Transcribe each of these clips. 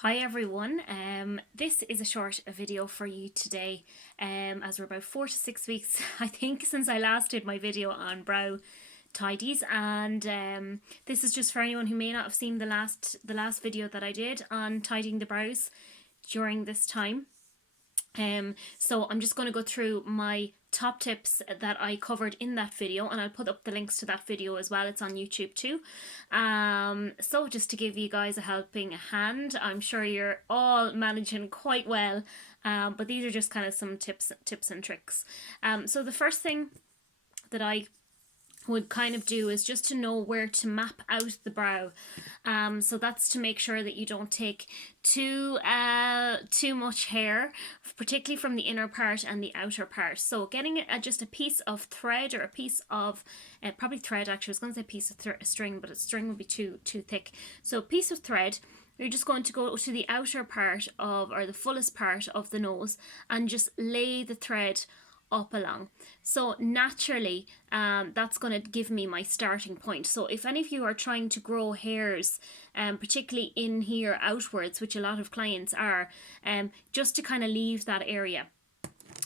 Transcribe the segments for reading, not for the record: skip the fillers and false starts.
Hi everyone, this is a short video for you today as we're about 4 to 6 weeks I think since I last did my video on brow tidies, and this is just for anyone who may not have seen the last video that I did on tidying the brows during this time. So I'm just going to go through my top tips that I covered in that video, and I'll put up the links to that video as well. It's on YouTube too. So just to give you guys a helping hand, I'm sure you're all managing quite well, but these are just kind of some tips and tricks. So the first thing that I would kind of do is just to know where to map out the brow. So that's to make sure that you don't take too much hair, particularly from the inner part and the outer part. So getting just a piece of thread, or a piece of probably thread actually. I was going to say piece of string, but a string would be too thick. So a piece of thread. You're just going to go to the outer part of, or the fullest part of the nose, and just lay the thread up along. So naturally that's going to give me my starting point. So if any of you are trying to grow hairs, particularly in here outwards, which a lot of clients are, just to kind of leave that area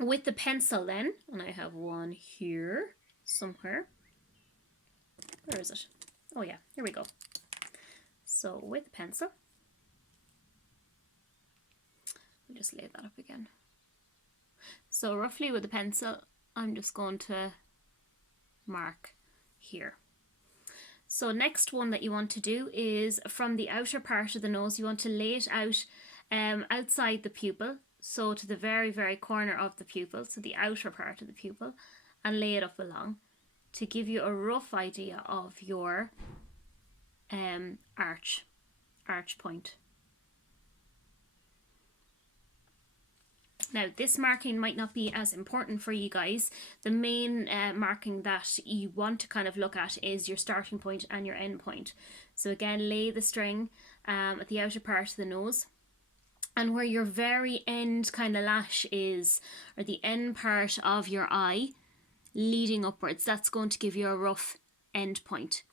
with the pencil then, and I have one here somewhere. Where is it? Oh yeah, here we go. So with the pencil, I'll just lay that up again. So roughly with the pencil, I'm just going to mark here. So next one that you want to do is from the outer part of the nose, you want to lay it out outside the pupil, so to the very corner of the pupil, so the outer part of the pupil, and lay it up along to give you a rough idea of your arch point. Now this marking might not be as important for you guys. The main marking that you want to kind of look at is your starting point and your end point. So again, lay the string at the outer part of the nose, and where your very end kind of lash is, or the end part of your eye leading upwards, that's going to give you a rough end point.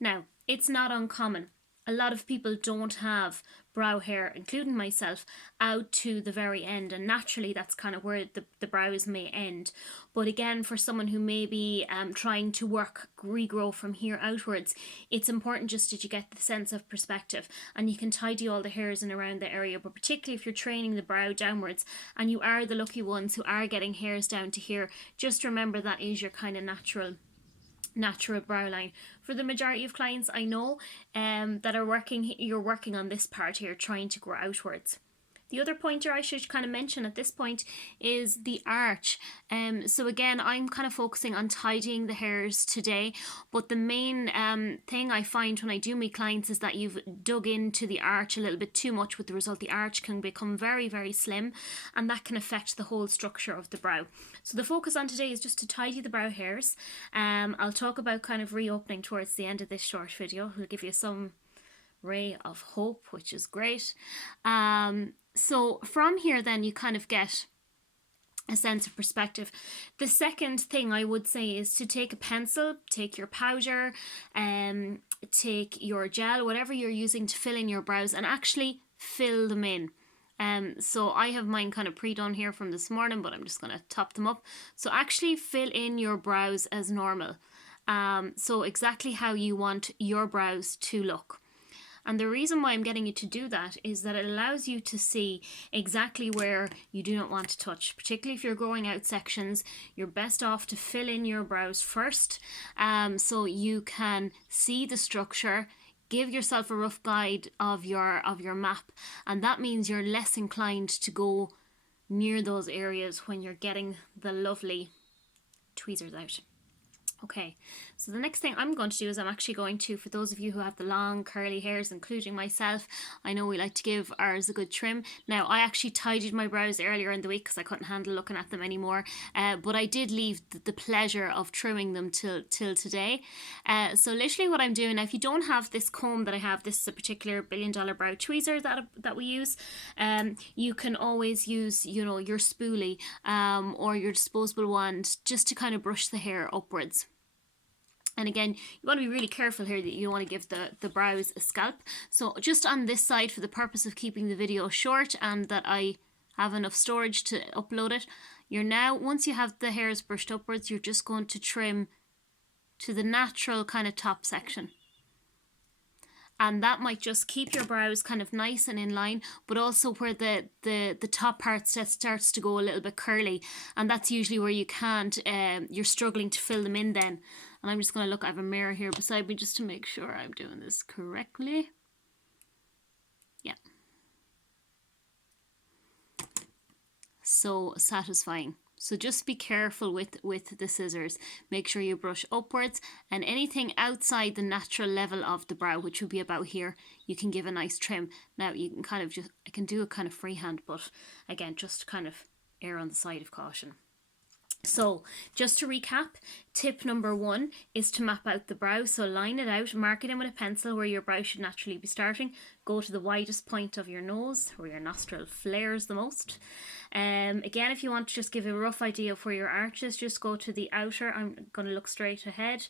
Now, it's not uncommon. A lot of people don't have brow hair, including myself, out to the very end, and naturally that's kind of where the brows may end. But again, for someone who may be trying to regrow from here outwards, it's important just that you get the sense of perspective, and you can tidy all the hairs in around the area. But particularly if you're training the brow downwards, and you are the lucky ones who are getting hairs down to here, just remember that is your kind of natural brow line. For the majority of clients I know that are you're working on this part here, trying to grow outwards. The other pointer I should kind of mention at this point is the arch. So again, I'm kind of focusing on tidying the hairs today, but the main thing I find when I do meet clients is that you've dug into the arch a little bit too much, with the result the arch can become very slim, and that can affect the whole structure of the brow. So the focus on today is just to tidy the brow hairs. I'll talk about kind of reopening towards the end of this short video. I'll give you some ray of hope, which is great. So from here then you kind of get a sense of perspective. The second thing I would say is to take a pencil, take your powder, take your gel, whatever you're using to fill in your brows, and actually fill them in. So I have mine kind of pre-done here from this morning, but I'm just going to top them up. So actually fill in your brows as normal. So exactly how you want your brows to look. And the reason why I'm getting you to do that is that it allows you to see exactly where you do not want to touch. Particularly if you're growing out sections, you're best off to fill in your brows first, so you can see the structure, give yourself a rough guide of your map, and that means you're less inclined to go near those areas when you're getting the lovely tweezers out. Okay, so the next thing I'm going to do is I'm actually going to, for those of you who have the long curly hairs, including myself, I know we like to give ours a good trim. Now, I actually tidied my brows earlier in the week because I couldn't handle looking at them anymore, but I did leave the pleasure of trimming them till today. So literally what I'm doing, now if you don't have this comb that I have, this is a particular $1 billion brow tweezer that we use, you can always use, you know, your spoolie or your disposable wand just to kind of brush the hair upwards. And again, you want to be really careful here that you don't want to give the brows a scalp. So just on this side, for the purpose of keeping the video short and that I have enough storage to upload it, you're now, once you have the hairs brushed upwards, you're just going to trim to the natural kind of top section. And that might just keep your brows kind of nice and in line, but also where the top part starts to go a little bit curly, and that's usually where you can't, you're struggling to fill them in then. And I'm just going to look, I have a mirror here beside me just to make sure I'm doing this correctly. Yeah. So satisfying. So just be careful with the scissors. Make sure you brush upwards, and anything outside the natural level of the brow, which would be about here, you can give a nice trim. Now you can kind of just, I can do it kind of freehand, but again, just kind of err on the side of caution. So just to recap, tip number 1 is to map out the brow. So line it out, mark it in with a pencil where your brow should naturally be starting. Go to the widest point of your nose where your nostril flares the most. Again, if you want to just give a rough idea of where your arch is, just go to the outer, I'm going to look straight ahead,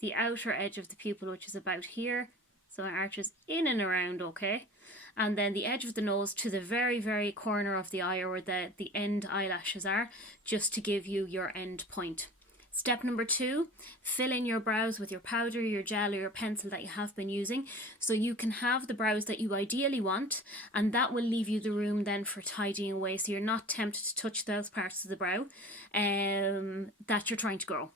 the outer edge of the pupil, which is about here. So my arch is in and around, okay? And then the edge of the nose to the very, very corner of the eye, or where the end eyelashes are, just to give you your end point. Step number 2, fill in your brows with your powder, your gel, or your pencil that you have been using, so you can have the brows that you ideally want, and that will leave you the room then for tidying away, so you're not tempted to touch those parts of the brow that you're trying to grow.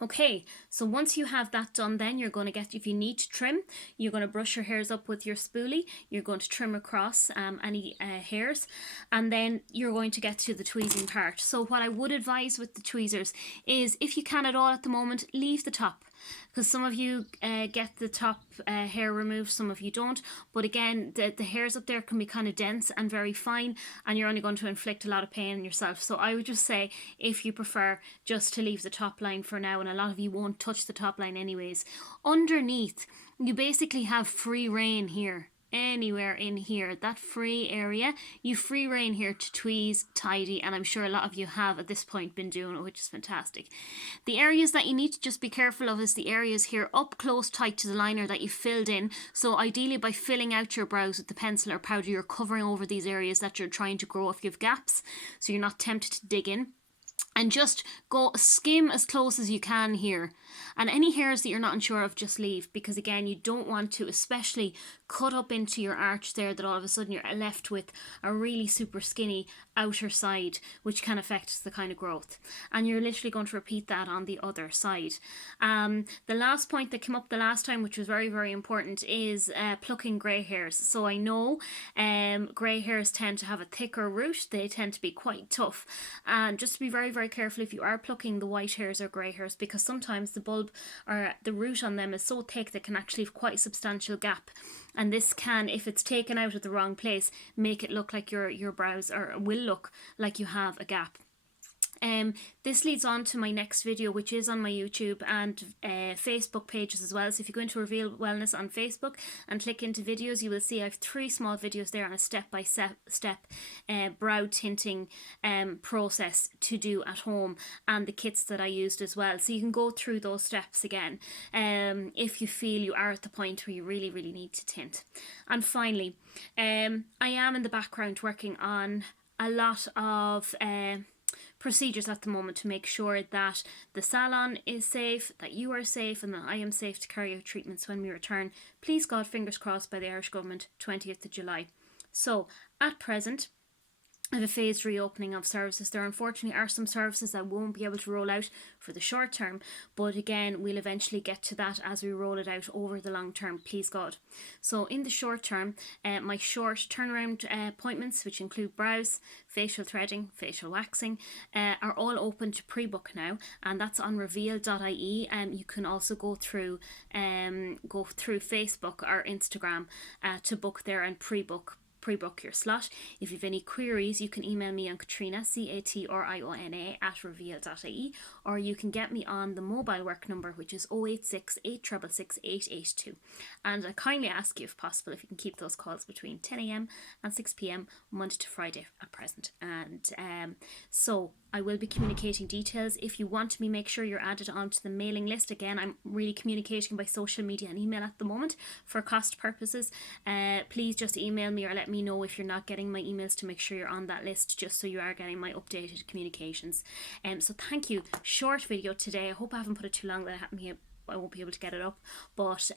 Okay, so once you have that done, then you're going to get, if you need to trim, you're going to brush your hairs up with your spoolie. You're going to trim across any hairs, and then you're going to get to the tweezing part. So what I would advise with the tweezers is, if you can at all at the moment, leave the top. Because some of you get the top hair removed, some of you don't. But again, the hairs up there can be kind of dense and very fine, and you're only going to inflict a lot of pain on yourself. So I would just say, if you prefer, just to leave the top line for now, and a lot of you won't touch the top line anyways. Underneath, you basically have free rein here. Anywhere in here, that free area, you free rein here to tweeze, tidy, and I'm sure a lot of you have at this point been doing it, which is fantastic. The areas that you need to just be careful of is the areas here up close tight to the liner that you filled in. So ideally, by filling out your brows with the pencil or powder, you're covering over these areas that you're trying to grow if you have gaps, so you're not tempted to dig in. And just go skim as close as you can here. And any hairs that you're not unsure of, just leave, because again, you don't want to especially cut up into your arch there, that all of a sudden you're left with a really super skinny outer side, which can affect the kind of growth. And you're literally going to repeat that on the other side. The last point that came up the last time, which was very, very important, is plucking grey hairs. So I know grey hairs tend to have a thicker root. They tend to be quite tough. And just to be very, very careful if you are plucking the white hairs or grey hairs, because sometimes the bulb or the root on them is so thick that can actually have quite a substantial gap. And this can, if it's taken out at the wrong place, make it look like your brows, or will look like you have a gap. This leads on to my next video, which is on my YouTube and Facebook pages as well. So if you go into Reveal Wellness on Facebook and click into videos, you will see I have 3 small videos there on a step-by-step brow tinting process to do at home, and the kits that I used as well. So you can go through those steps again if you feel you are at the point where you really, really need to tint. And finally, I am in the background working on a lot of procedures at the moment to make sure that the salon is safe, that you are safe, and that I am safe to carry out treatments when we return. Please God, fingers crossed, by the Irish Government, 20th of July. So at present, I have a phased reopening of services. There unfortunately are some services that won't be able to roll out for the short term, but again, we'll eventually get to that as we roll it out over the long term, please God. So in the short term, my short turnaround appointments, which include brows, facial threading, facial waxing, are all open to pre-book now, and that's on reveal.ie. You can also go through Facebook or Instagram to book there and pre-book your slot. If you have any queries, you can email me on Katrina, Catriona @reveal.ie, or you can get me on the mobile work number, which is 086 866 882. And I kindly ask you, if possible, if you can keep those calls between 10 a.m. and 6 p.m. Monday to Friday at present. And so I will be communicating details. If you want me, make sure you're added onto the mailing list. Again, I'm really communicating by social media and email at the moment for cost purposes. Please just email me or let me know if you're not getting my emails to make sure you're on that list, just so you are getting my updated communications. So thank you. Short video today. I hope I haven't put it too long that I won't be able to get it up. But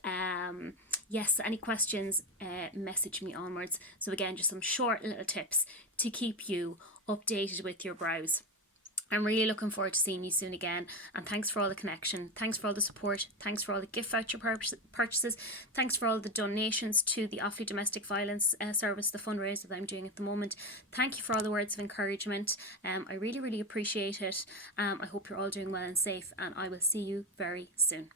yes, any questions, message me onwards. So again, just some short little tips to keep you updated with your brows. I'm really looking forward to seeing you soon again, and thanks for all the connection, thanks for all the support, thanks for all the gift voucher purchases, thanks for all the donations to the Offaly Domestic Violence Service, the fundraiser that I'm doing at the moment. Thank you for all the words of encouragement. I really appreciate it. I hope you're all doing well and safe, and I will see you very soon.